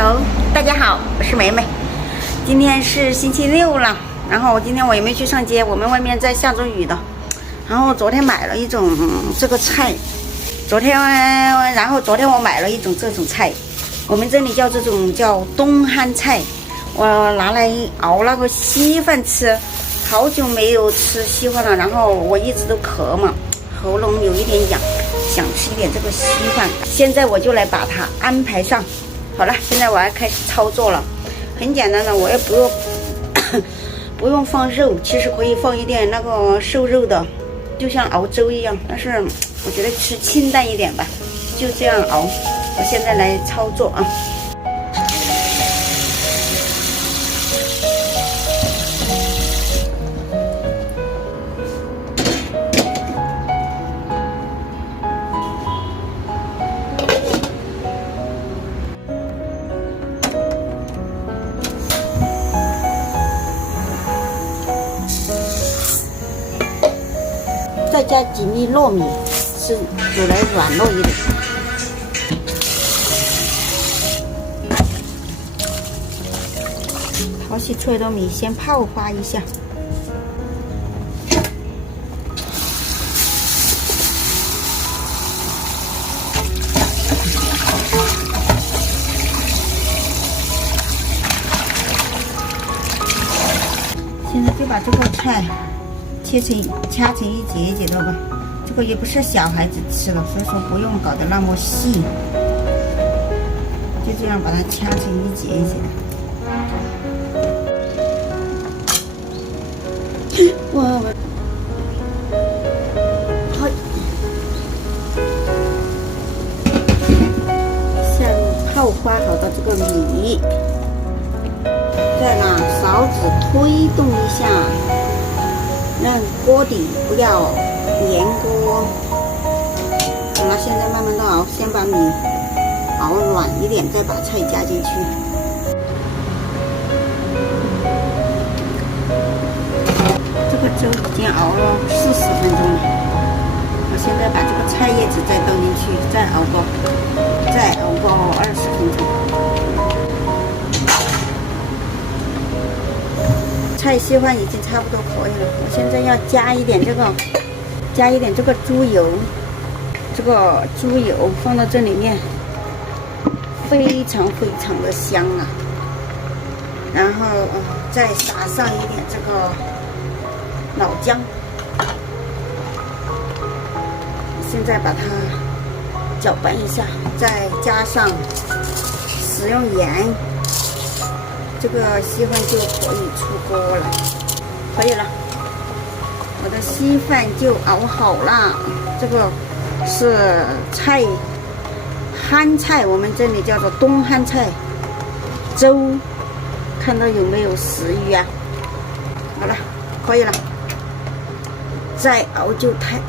Hello， 大家好，我是梅梅。今天是星期六了，然后今天我也没去上街，我们外面在下着雨的。然后昨天买了一种这个菜，昨天我买了一种这种菜，我们这里叫这种叫东汉菜，我拿来熬那个稀饭吃，好久没有吃稀饭了，然后我一直都咳嘛，喉咙有一点痒，想吃一点这个稀饭，现在我就来把它安排上。好了，现在我要开始操作了，很简单的，我也不用放肉，其实可以放一点那个瘦肉的，就像熬粥一样，但是我觉得吃清淡一点吧，就这样熬。我现在来操作啊。再加几粒糯米，是煮来软糯一点。淘洗出来的米先泡发一下。现在就把这个菜掐成一节一节的吧，这个也不是小孩子吃的，所以说不用搞得那么细，就这样把它掐成一节一节的。下入泡发好的这个米，再拿勺子推动一下。让锅底不要粘锅。好了，现在慢慢的熬，先把米熬软一点，再把菜加进去。这个粥已经熬了40分钟了，我现在把这个菜叶子再倒进去，再熬个20分钟。菜稀饭已经差不多可以了，我现在要加一点这个猪油，这个猪油放到这里面，非常的香啊。然后再撒上一点这个老姜，现在把它搅拌一下，再加上食用盐。这个稀饭就可以出锅了，可以了，我的稀饭就熬好了。这个是汉菜，我们这里叫做东汉菜粥，看到有没有食欲啊？好了，可以了，再熬就太